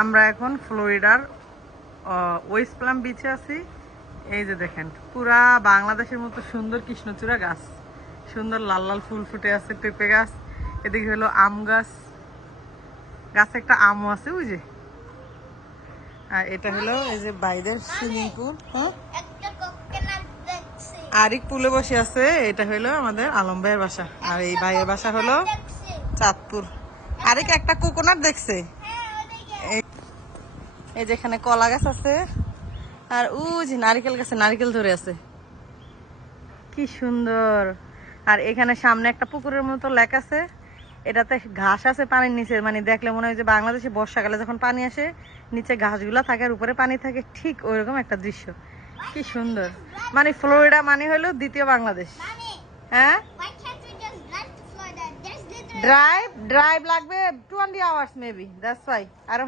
আমরা এখন ফ্লোরিডার ওয়েস্ট প্লাম বিচে আছি। এই যে দেখেন পুরা বাংলাদেশের মতো সুন্দর কৃষ্ণচূড়া গাছ, সুন্দর লাল লাল ফুল ফুটে আছে, পেঁপে গাছ, এদিকে হলো আম গাছ, গাছে একটা আমও আছে ওই যে। আর এটা হলো এই যে বাইরের সুইমিং পুল। হ্যাঁ, আরিক পুলে বসে আছে। এটা হলো আমাদের আলম ভাইয়ের বাসা, আর এই ভাইয়ের বাসা হলো চাঁদপুর। আরিক একটা কোকোনাট দেখছে। এই যেখানে কলা গাছ আছে, আর ওই যে নারিকেল গাছে নারিকেল ধরে আছে, কি সুন্দর। আর এখানে সামনে একটা পুকুরের মতো লেক আছে, এটাতে ঘাস আছে পানির নিচে, মানে দেখলে মনে হয় যে বাংলাদেশে বর্ষাকালে যখন পানি আসে নিচে ঘাসগুলা থাকে আর উপরে পানি থাকে, ঠিক ওইরকম একটা দৃশ্য, কি সুন্দর। মানে ফ্লোরিডা মানে হলো দ্বিতীয় বাংলাদেশ। হ্যাঁ, ড্রাইভ লাগবে 20 hours মেবি, দ্যাটস ওয়াই। আরো